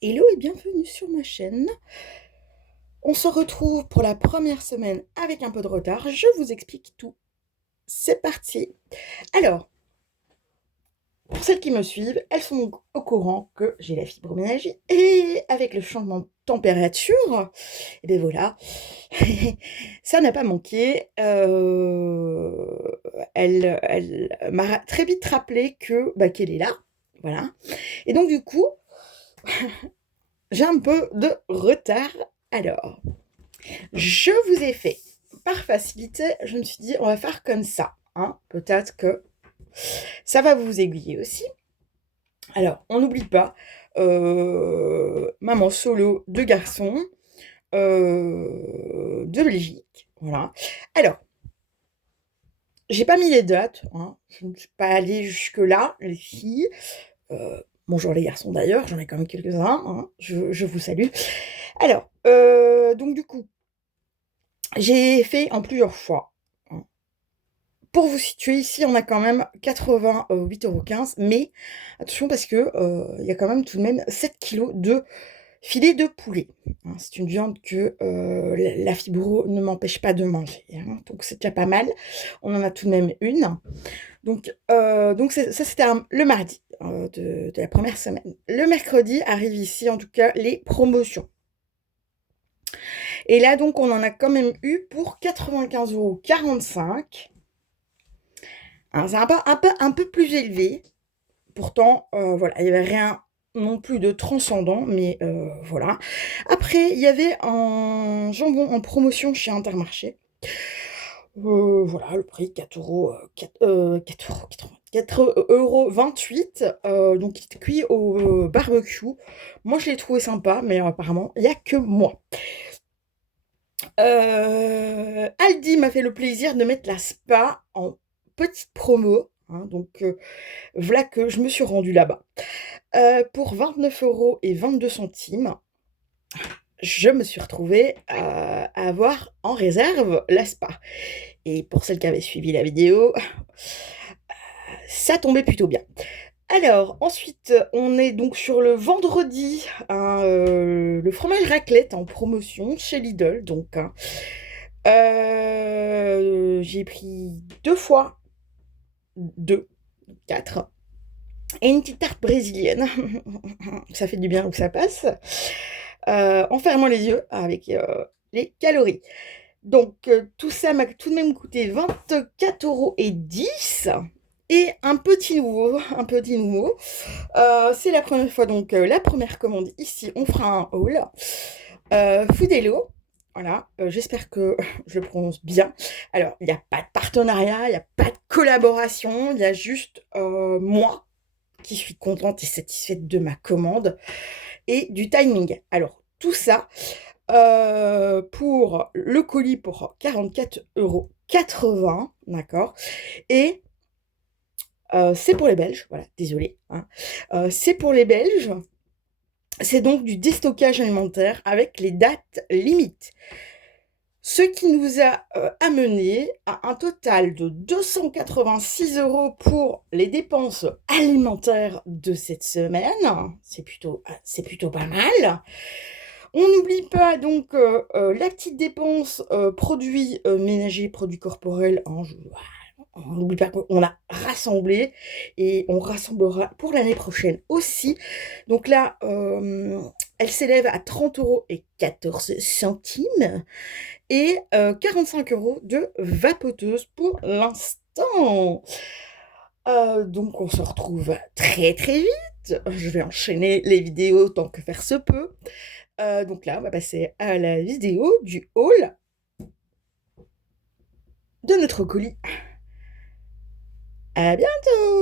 Hello et bienvenue sur ma chaîne. On se retrouve pour la première semaine avec un peu de retard. Je vous explique tout. C'est parti. Alors, pour celles qui me suivent, elles sont au courant que j'ai la fibromyalgie. Et avec le changement de température, et bien voilà, ça n'a pas manqué. Elle m'a très vite rappelé qu'elle est là. Voilà. Et donc du coup, j'ai un peu de retard. Alors, je vous ai fait, par facilité, je me suis dit, on va faire comme ça. Hein. Peut-être que ça va vous aiguiller aussi. Alors, on n'oublie pas, maman solo, deux garçons, de Belgique. Voilà. Alors, j'ai pas mis les dates. Hein. Je ne suis pas allée jusque-là, les filles. Bonjour les garçons d'ailleurs, j'en ai quand même quelques-uns. Hein. Je vous salue. Alors, donc du coup, j'ai fait en plusieurs fois. Hein. Pour vous situer, ici, on a quand même 88,15 €, mais attention parce que il y a quand même tout de même 7 kilos de filet de poulet. Hein. C'est une viande que la fibro ne m'empêche pas de manger. Hein. Donc c'est déjà pas mal. On en a tout de même une. Donc ça, c'était le mardi de la première semaine. Le mercredi arrive ici, en tout cas, les promotions. Et là, donc, on en a quand même eu pour 95,45 €. Alors, c'est un peu plus élevé. Pourtant, voilà, il n'y avait rien non plus de transcendant, mais voilà. Après, il y avait un jambon en promotion chez Intermarché. Voilà, le prix 4 €, 4,28 €, donc il était cuit au barbecue. Moi, je l'ai trouvé sympa, mais apparemment, il n'y a que moi. Aldi m'a fait le plaisir de mettre la Spa en petite promo. Hein, donc, voilà que je me suis rendue là-bas. Pour 29,22 €, je me suis retrouvée à avoir en réserve la Spa. Et pour celles qui avaient suivi la vidéo, ça tombait plutôt bien. Alors, ensuite, on est donc sur le vendredi, hein, le fromage raclette en promotion chez Lidl. Donc, hein. J'ai pris 2 fois 2, 4, et une petite tarte brésilienne. Ça fait du bien où ça passe. En fermant les yeux avec les calories. Donc, tout ça m'a tout de même coûté 24,10 €. Et un petit nouveau, c'est la première fois, donc la première commande ici, on fera un haul. Foodello, voilà, j'espère que je le prononce bien. Alors, il n'y a pas de partenariat, il n'y a pas de collaboration, il y a juste moi qui suis contente et satisfaite de ma commande et du timing. Alors, tout ça pour le colis pour 44,80 €, d'accord. Et c'est pour les Belges, voilà, désolée. Hein. C'est pour les Belges. C'est donc du déstockage alimentaire avec les dates limites. Ce qui nous a amené à un total de 286 € pour les dépenses alimentaires de cette semaine. C'est plutôt pas mal. On n'oublie pas donc la petite dépense produits ménagers, produits corporels. Hein, on n'oublie pas qu'on a rassemblé et on rassemblera pour l'année prochaine aussi. Donc là, elle s'élève à 30,14 € et 45 € de vapoteuse pour l'instant. Donc on se retrouve très très vite. Je vais enchaîner les vidéos tant que faire se peut. Donc là, on va passer à la vidéo du haul de notre colis. À bientôt!